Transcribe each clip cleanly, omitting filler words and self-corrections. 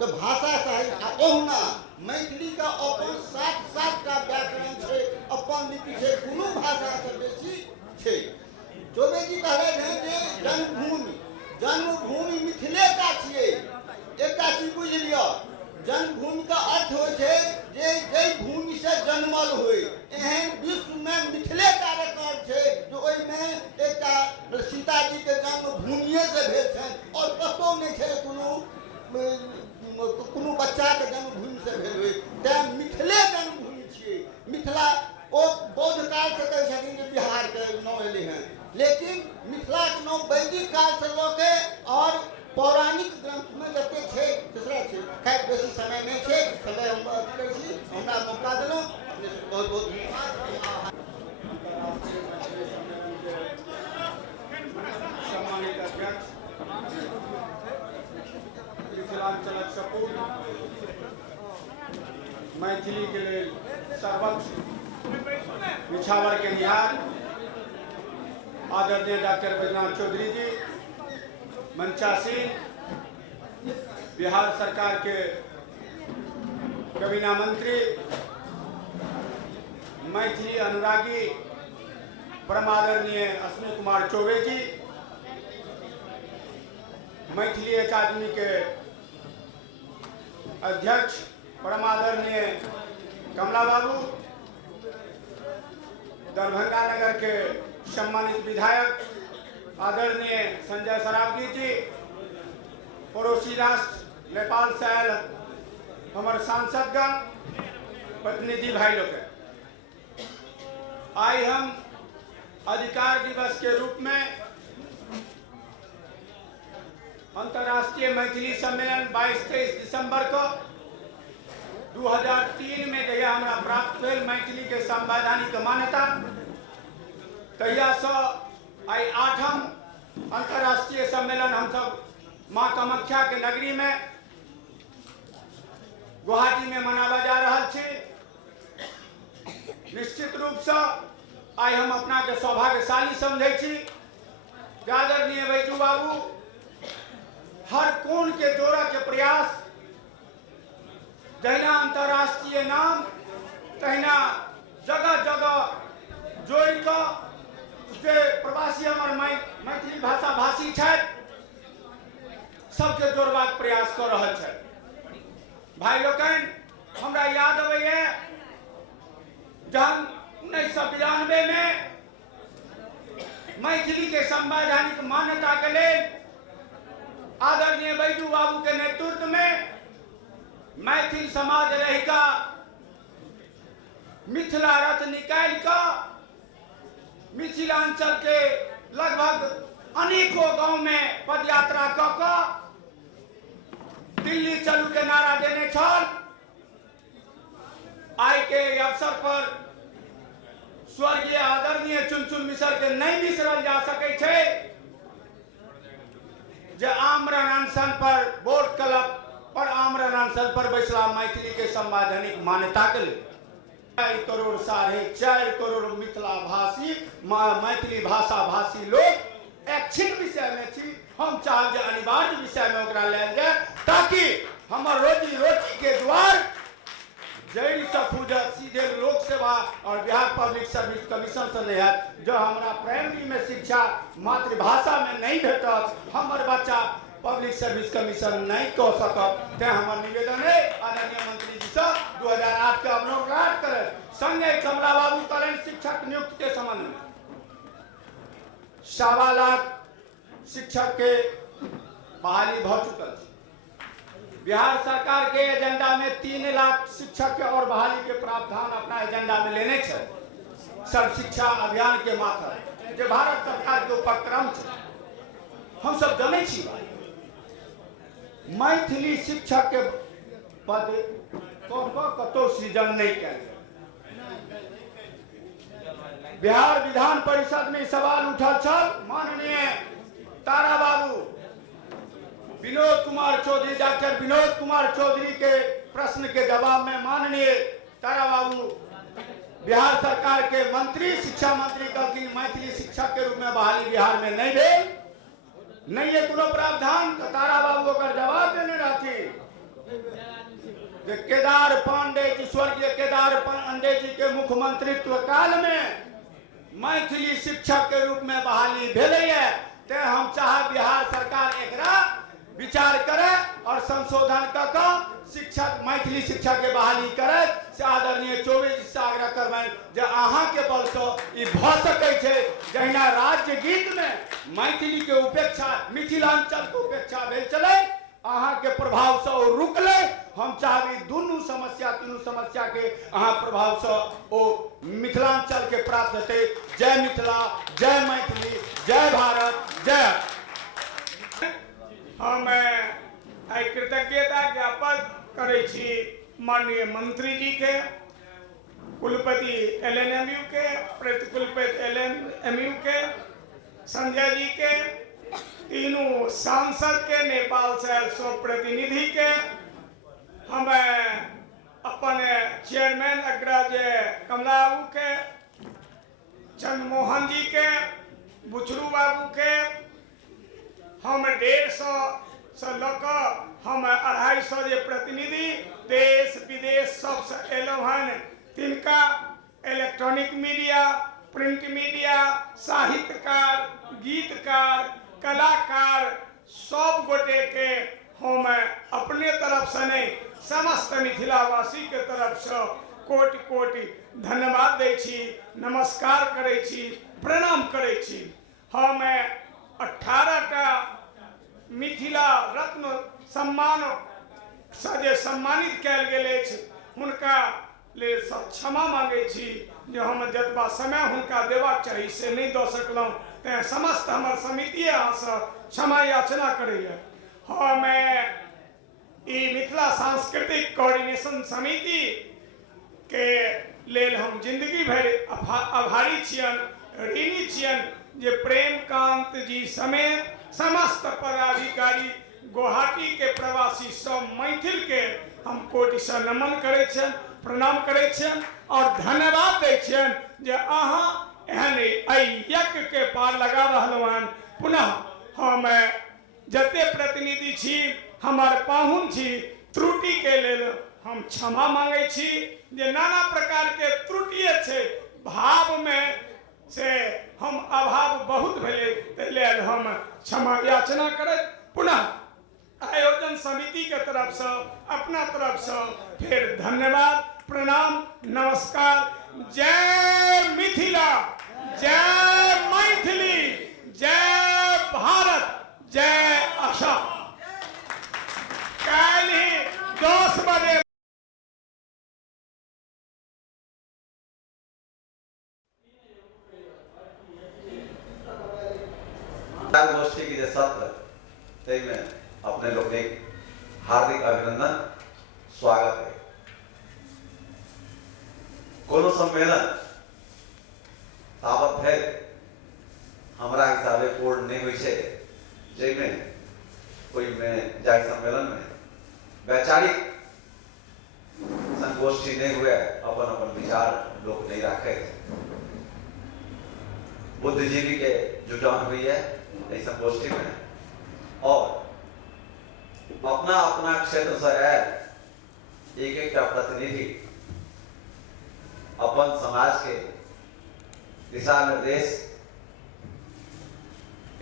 तो भाषा साहित्य ओहुना मैथिली का अपन 7-7टा व्याकरण छे, अपन लिपि छे, कोनो भाषा से बेसी छे। चौबे जी कहले हैं जे जन्मभूमि मिथिले का छिए। एकटा चीज बुझ लियो, जन्मभूमि का अर्थ हो छे जे जई भूमि से जन्मल होय। एहन विश्व में मिथिले का रिकॉर्ड छे जो ओइ में एकटा सीता जी के जन्म भूमिये से भेल छन और कतो नै छे कोनो बच्चा के जन्मभूमि से भेल होय। तें मिथिले जन्मभूमि छिए। मिथिला ओ बौद्ध काल से कहै छथिन जे बिहार के नाम एले हैं, लेकिन मिथिला के नाम वैदिक काल से लके और पौराणिक ग्रंथ में जते छे दूसरा छे। खैर बेसी समय नहीं छे, समय हम करै छी, हमरा मौका देलौ। बहुत बहुत धन्यवाद। सम्मानित अध्यक्ष मिथिलांचलक सपूत मैथिली के लिए सर्वोच्च निछावर के निहार आदरणीय डॉक्टर बैजनाथ चौधरी जी, मंचासीन, बिहार सरकार के कैबिनेट मंत्री, मैथिली अनुरागी परमादरणीय अश्विनी कुमार चौबे जी, मैथिली अकादमी के अध्यक्ष परमादरणीय कमला बाबू, दरभंगा नगर के सम्मानित विधायक आदरणीय संजय सरावगी जी, पड़ोसी राष्ट्र नेपाल से आयल हमारे सांसदगण, प्रतिनिधि भाई लोग, आज हम अधिकार दिवस के रूप में अंतर्राष्ट्रीय मैथिली सम्मेलन 22-23 दिसंबर को 2003 में जहिया हमरा प्राप्त भेल मैथिली के संवैधानिक मान्यता, तहिया से आई 8म अंतर्राष्ट्रीय सम्मेलन हम सब माँ कामाख्या के नगरी में गुवाहाटी में मनावा जा रहा छे। निश्चित रूप से आई हम अपना के सौभाग्यशाली समझे छी। आदरणीय बैजू बाबू हर कोण के जोड़ा के प्रयास, जहिना अंतर्राष्ट्रीय नाम तहिना जगह जगह जोड़ के जे प्रवासी हमार मैथिली भाषा भाषी छथि सबके जोड़बाक प्रयास कर रहा है। भाई लोकन, हमरा याद अबैया जहन 1992 में मैथिली के संवैधानिक मान्यता के लिए आदरणीय बैजू बाबू के नेतृत्व में मैथिल समाज रहिका मिथिला रथ निकाल का मिथिलांचल के लगभग अनेकों गांव में पदयात्रा क दिल्ली चलू के नारा देने छल। आई के अवसर पर स्वर्गीय आदरणीय चुनचुन मिश्र के नहीं बिसरल जा सके छे जे आमरण अनशन पर वोट क्लब पर आमरण अनशन पर बैसला मैथिली के संवैधानिक मान्यता के लिए 4 करोड़ 4.5 करोड़ मिथिला भाषी मैथिली भाषा भाषी लोग एक्शन विषय में छी। हम चाहे जे अनिवार्य विषय में ओकरा ले जाए ताकि हमर रोजी रोटी के द्वार जेल से खुजत सीधे लोक सेवा और बिहार पब्लिक सर्विस कमीशन से नहीं है। जो हमारा प्राइमरी में शिक्षा मातृभाषा में नहीं भेटत, हमर बच्चा पब्लिक सर्विस कमीशन नहीं कह सकत। ते हमर निवेदन है आदरणीय मंत्री जी से 2008 के अवलोकन करे संगे कमला बाबू करें शिक्षक नियुक्त के संबंध में 1.25 लाख शिक्षक के बहाली भ चुकल। बिहार सरकार के एजेंडा में 3 लाख शिक्षक के और बहाली के प्रावधान अपना एजेंडा में लेने छे। सर्व शिक्षा अभियान के माध्यम जो भारत सरकार के उपक्रम छे, हम सब जाने छी मैथिली शिक्षक के पद कतो सृजन नहीं कैल। बिहार विधान परिषद में सवाल उठल छल। माननीय तारा बाबू विनोद कुमार चौधरी, डॉक्टर विनोद कुमार चौधरी के प्रश्न के जवाब में माननीय तारा बाबू बिहार सरकार के मंत्री, शिक्षा मंत्री कहलखिन मैथिली शिक्षक के रूप में बहाली बिहार में नहीं भेल, नहीं है कोनो प्रावधान। तो तारा बाबू ओकर जवाब देने रहथि कि केदार पांडे जी, स्वर्गीय केदार पांडे जी के मुख्यमंत्रित्व काल में मैथिली शिक्षक के रूप में बहाली भेलै है। ते हम चाहे बिहार सरकार एकरा विचार करे और संशोधन कऽ शिक्षक, मैथिली शिक्षक के बहाली करे से आदरणीय चौबे जी से आग्रह करबनि जे अहाँ के बल से ई भ सकै छै। जहिना राज्य गीत में मैथिली के उपेक्षा, मिथिलांचल के उपेक्षा भेल छलै, अहाँ के प्रभाव से ओ रुकलै। हम चाहबी दुनू समस्या, तीनू समस्या के अहाँ प्रभाव से ओ मिथिलांचल के प्राप्त हेतै। जय मिथिला, जय मैथिली, जय भारत, जय। हम कृतज्ञता ज्ञापन करै छी माननीय मंत्री जी के, कुलपति LNMU के, प्रतिकुलपति LNMU के, संजय जी के, तीनों सांसद के, नेपाल से सब प्रतिनिधि के, हम अपन चेयरमैन अग्रज कमला बाबू के, चंद्रमोहन जी के, बुचरू बाबू के, हम 150 से लऽ हम 250 जे प्रतिनिधि देश विदेश सबसे एलहुँ हन, तिनका इलेक्ट्रॉनिक मीडिया, प्रिंट मीडिया, साहित्यकार, गीतकार, कलाकार सब गोटे के हम अपने तरफ से नहीं, समस्त मिथिलावासी के तरफ से कोटि कोटि धन्यवाद दै छी, नमस्कार करै छी, प्रणाम करै छी। हम 18टा मिथिला रत्न सम्मान से जे सम्मानित कयल गेल अछि, हुनका लेल क्षमा मांगै छी जे हम जतबा समय हुनका देबाक चाही से नहीं दऽ सकलहुँ। तेँ समस्त हमर समिति अहाँसँ क्षमा याचना करैए। हम ई मिथिला सांस्कृतिक कोऑर्डिनेशन समिति के लेल हम जिंदगी भरि आभारी छियनि, ऋणी छियनि जे प्रेमकांत जी समेत समस्त पदाधिकारी, गुवाहाटी के प्रवासी सब मैथिल के हम कोटि से नमन करै छियनि, प्रणाम करै छियनि और धन्यवाद दै छियनि जे अहाँ एहन यज्ञ के पार लगा रहलहुँ हन। पुनः हम जते प्रतिनिधि छी, हमर पाहुन छी, त्रुटि के लेल हम क्षमा मांगै छी जे नाना प्रकार के त्रुटिए छै, भाव में से हम अभाव बहुत भेले, ताहि लेल हम क्षमा याचना करैत पुनः आयोजन समिति के तरफ से, अपना तरफ से फिर धन्यवाद, प्रणाम, नमस्कार। जय मिथिला, जय मैथिली, जय भारत, जय आशा। कल ही 10 बजे गोष्ठी की सत्र तय में अपने लोग हार्दिक अभिनंदन, स्वागत है। कोनो सम्मेलन तावत भेल हमरा हिसाबे पूर्ण नहीं हुई है, जिसमें कोई में जाय सम्मेलन में वैचारिक संगोष्ठी नहीं हुए, अपन अपन विचार लोग नहीं रखे, बुद्धिजीवी के जुटान हुई है इस संगोष्ठी में, और अपना अपना क्षेत्र से एक प्रतिनिधि अपन समाज के दिशा निर्देश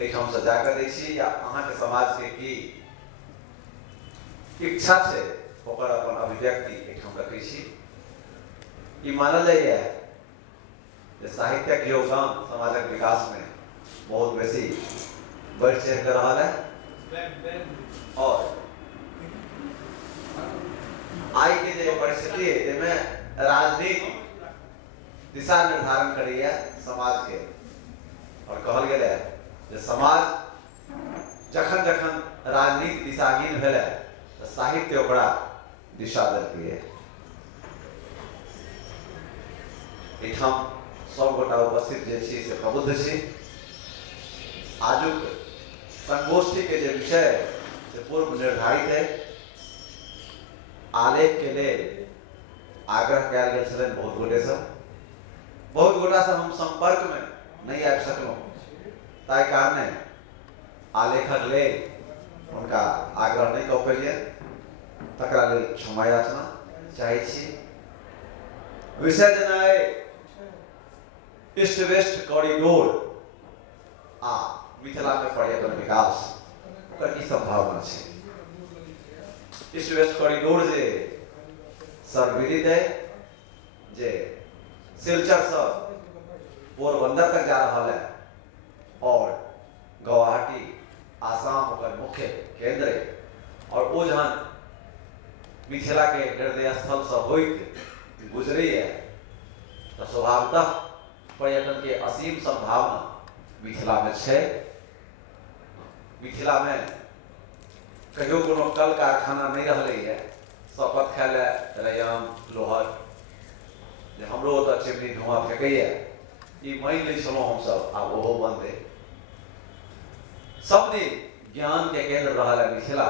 एक हम सजा कर दी, या अहाँ के समाज के की इच्छा से होकर अपन अभिव्यक्ति एक हम रखी छी। मानल जाइए जे साहित्यक योगदान समाजक विकास में बहुत बेसी बढ़ चढ़ कर रहा है, और आई के जो परिस्थिति है जिसमें राजनीति दिशा निर्धारण करी है समाज के, और कहल गया है जे समाज जखन जखन राजनीति दिशाहीन भेल तो साहित्य ओकरा दिशा देती है। एठाम सब गोटा उपस्थित जे छी से प्रबुद्ध छी। आजुक संगोष्ठी के जो विषय से पूर्व निर्धारित है, आलेख के लिए आग्रह कयल गेल छलनि बहुत गोटा से हम संपर्क में नहीं आबि सकलहुँ, ताहि कारणे आलेखक लेल उनका आग्रह नहीं कऽ पेलियनि, तकरा लेल क्षमा याचना। चाहे छी। विषय जेना ईस्ट वेस्ट कॉरिडोर आ मिथिला में पर्यटन विकास ओकर की संभावना छै। ईस्ट वेस्ट कॉरिडोर जे सर्वविदित है जे सिलचर से पोरबंदर तक जा रहा है और गुवाहाटी आसाम ओकर मुख्य केंद्र है और वो जहां मिथिला के हृदय स्थल से होइत गुजरे है तो स्वभावतः पर्यटन के असीम संभावना मिथिला में छै। मिथिला में कहियो कोनो कल कारखाना नहीं रहले है। शपथ खाय ले रैयाम लोहर जे हमरो तो चिमनी धुआं फेंकैया ई मान लै छलहुँ हमसब आब ओहो बंद है। सब दिन ज्ञान के केंद्र रहल है मिथिला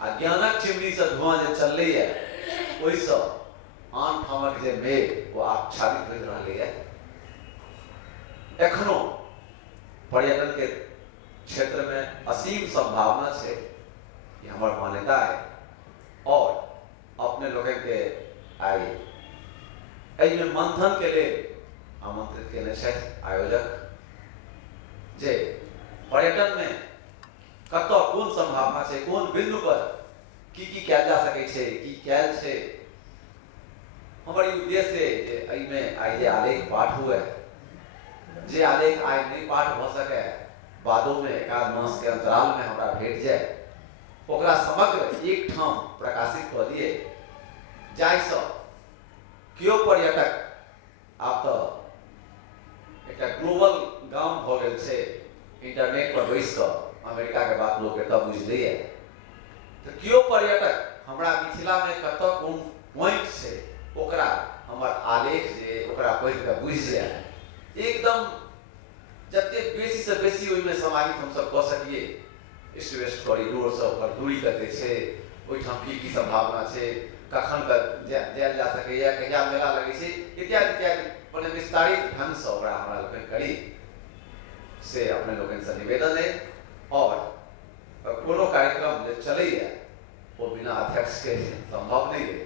आ ज्ञानक चिमनी से धुआं जे चलले है ओहि से आन ठामक जे मेघ वो आच्छादित होइत रहले है। एखनो पर्यटन के क्षेत्र में असीम संभावना है, ये हमार मान्यता है और अपने लोग के आई एहिमे मंथन के लिए आमंत्रित केने छथि आयोजक जे पर्यटन में कत कोन संभावना है, कोन बिंदु पर की कैल जा सके छे, की कैल छे। हमर ई उद्देश्य है जे एहिमे आइ जे आलेख पाठ हुए जे आलेख आइ नहीं पाठ भ सके बादो में एकाध मास के अंतराल में हमरा भेट जाए ओकरा समग्र एक ठाम प्रकाशित कर दिए जाय से कियो पर्यटक आब तो एक ग्लोबल गांव भ गेल छे। इंटरनेट पर बैस कर अमेरिका के बात लोग एतऽ बुझ लैए तो कियो पर्यटक हमरा मिथिला में कत कोन पॉइंट छे ओकरा हमर आलेख जे ओकरा पढ़ि के बुझ जाए एकदम जते बेसी से बेसी ओइमे समाहित हम सब कऽ सकिए। ईस्ट वेस्ट कॉरिडोर से ओकर दूरी कते छे, ओइठाम की संभावना छे, कखन का जायल जा सकैया, कहिया मेला लगै छै इत्यादि इत्यादि बड़े विस्तारित ढंग से ओकरा हमरा लोग करी से अपने लोग से निवेदन है। और कोनो कार्यक्रम जो चले है वो बिना अध्यक्ष के संभव नहीं है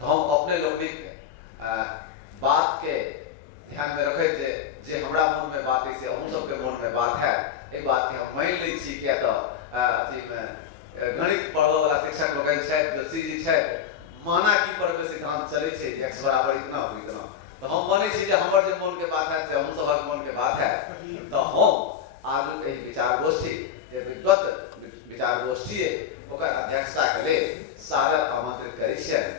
तो हम अपने लोग बात के ध्यान में रखे जे हमरा मन में बात है से हम सब के मन में बात है एक बात के हम मान लै छी किया तो अथी में गणित पढ़बे वाला शिक्षक लोग जोशी जी है माना की पर सिद्धांत चले छे x बराबर इतना हो इतना तो हम माने छी जे हमर जे मन के बात है से हम सबक मन के बात है तो हम आज एक विचार गोष्ठी जे विद्वत विचार गोष्ठी है ओकर अध्यक्षता के लिए सादर आमंत्रित करै छियनि।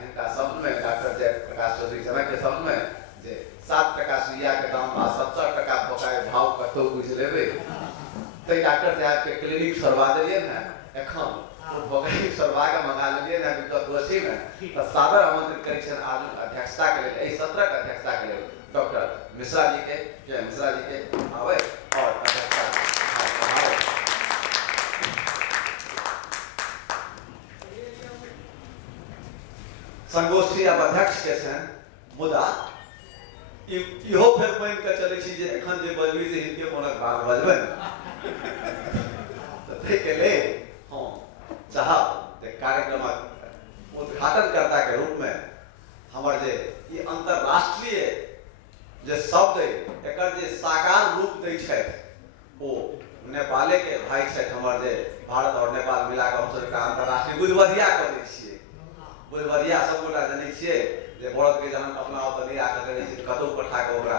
हिनका शब्द में डॉक्टर जय प्रकाश चौधरी जनक के शब्द में जे 7 टका सुइया के दाम आ 70 टका बोकाए भाव कतौ बुझ लेबै तो डॉक्टर साहब के क्लिनिक सरवा देलिए ना एखन बोकाई सरवा के मंगा लेलिए ना विद्वत गोष्ठी में तो सादर आमंत्रित करै छियनि आज अध्यक्षता के लिए एहि सत्र के अध्यक्षता के लिए डॉक्टर मिश्रा जी के आवे और अध्यक्षता करावे। संगोष्ठी अब अध्यक्ष के छन मुदा इहो फेर मान के चले छी जे एखन जे बजबी से हिनके मोनक बात बजबे तो ते के लिए हम चाहब जे कार्यक्रमक उद्घाटनकर्ता के रूप में हमर जे ई अंतरराष्ट्रीय जे शब्द एकर जे साकार रूप दै छथि ओ नेपाले के भाई छथि हमर जे भारत और नेपाल मिला के हम सब अंतरराष्ट्रीय बुझबधिया कर दै छियै। बुझबधिया सब गोटा जनै छियै जे बरद के जहन अपना ओतऽ नहीं आके करै छै कतौ पठा के ओकरा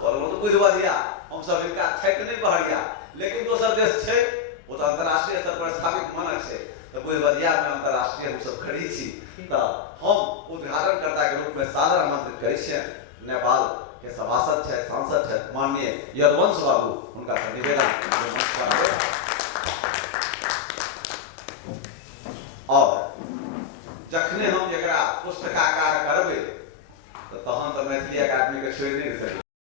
बोलबो तो बुझबधिया हम सब इनका छथि नहीं बहरिया लेकिन दोसर देश छै वो तो अंतरराष्ट्रीय स्तर पर स्थापित मानक छै तो बुझबधिया में अंतरराष्ट्रीय हम सब खड़ी छी तो हम उद्घाटनकर्ता के रूप में सादर आमंत्रित करै छियै नेपाल के सभासद छै सांसद छै माननीय यदुवंश बाबू उनका निवेदन